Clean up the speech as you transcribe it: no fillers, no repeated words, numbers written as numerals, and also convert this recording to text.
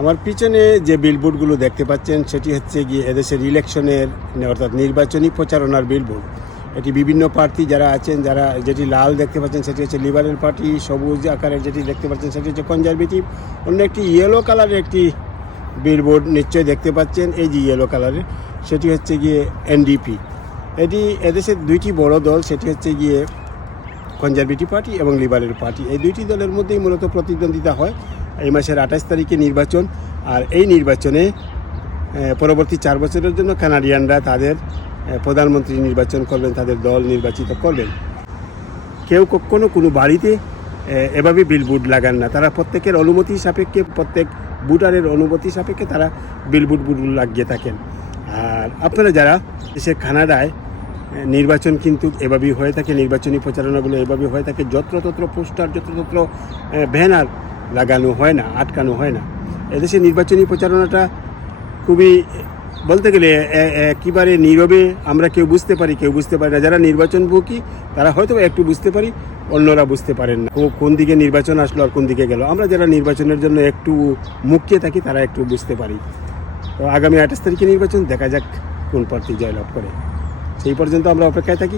আমার পিছনে যে বিলবোর্ডগুলো দেখতে পাচ্ছেন সেটি হচ্ছে গিয়ে এদেশের ইলেকশনের অর্থাৎ নির্বাচনী প্রচারণার বিলবোর্ড। এটি বিভিন্ন প্রার্থী যারা আছেন, যারা যেটি লাল দেখতে পাচ্ছেন সেটি হচ্ছে লিবারেল পার্টি, সবুজ আকারের যেটি দেখতে পাচ্ছেন সেটি হচ্ছে কনজারভেটিভ, অন্য একটি ইয়েলো কালারের একটি বিলবোর্ড নিশ্চয়ই দেখতে পাচ্ছেন, এই যে ইয়েলো কালারের সেটি হচ্ছে গিয়ে এনডিপি। এটি এদেশের দুইটি বড় দল, সেটি হচ্ছে গিয়ে কনজারভেটিভ পার্টি এবং লিবারেল পার্টি। এই দুইটি দলের মধ্যেই মূলত প্রতিদ্বন্দ্বিতা হয়। এই মাসের 28 তারিখে নির্বাচন, আর এই নির্বাচনে পরবর্তী 4 বছরের জন্য কানাডিয়ানরা তাদের প্রধানমন্ত্রী নির্বাচন করবেন, তাদের দল নির্বাচিত করবেন। কেউ কখনো কোনো বাড়িতে এভাবে বিলবোর্ড লাগান না, তারা প্রত্যেকের অনুমতি সাপেক্ষে, প্রত্যেক ভোটারের অনুমতি সাপেক্ষে তারা বিলবোর্ড লাগিয়ে থাকেন। আর আপনারা যারা এসে কানাডায় নির্বাচন কিন্তু এভাবেই হয়ে থাকে, নির্বাচনী প্রচারণাগুলো এভাবেই হয়ে থাকে, যত্রতত্র পোস্টার, যত্রতত্র ব্যানার লাগানো হয় না, আটকানো হয় না। এদেশে নির্বাচনী প্রচারণাটা খুবই বলতে গেলে একেবারে নীরবে আমরা কেউ বুঝতে পারি, কেউ বুঝতে পারি না। যারা নির্বাচনমুখী তারা হয়তো একটু বুঝতে পারি, অন্যরা বুঝতে পারেন না কোন দিকে নির্বাচন আসলো আর কোন দিকে গেল। আমরা যারা নির্বাচনের জন্য একটু মুখিয়ে থাকি তারা একটু বুঝতে পারি। তো আগামী 28 তারিখে নির্বাচন, দেখা যাক কোন প্রার্থী জয়লাভ করে। সেই পর্যন্ত আমরা অপেক্ষায় থাকি।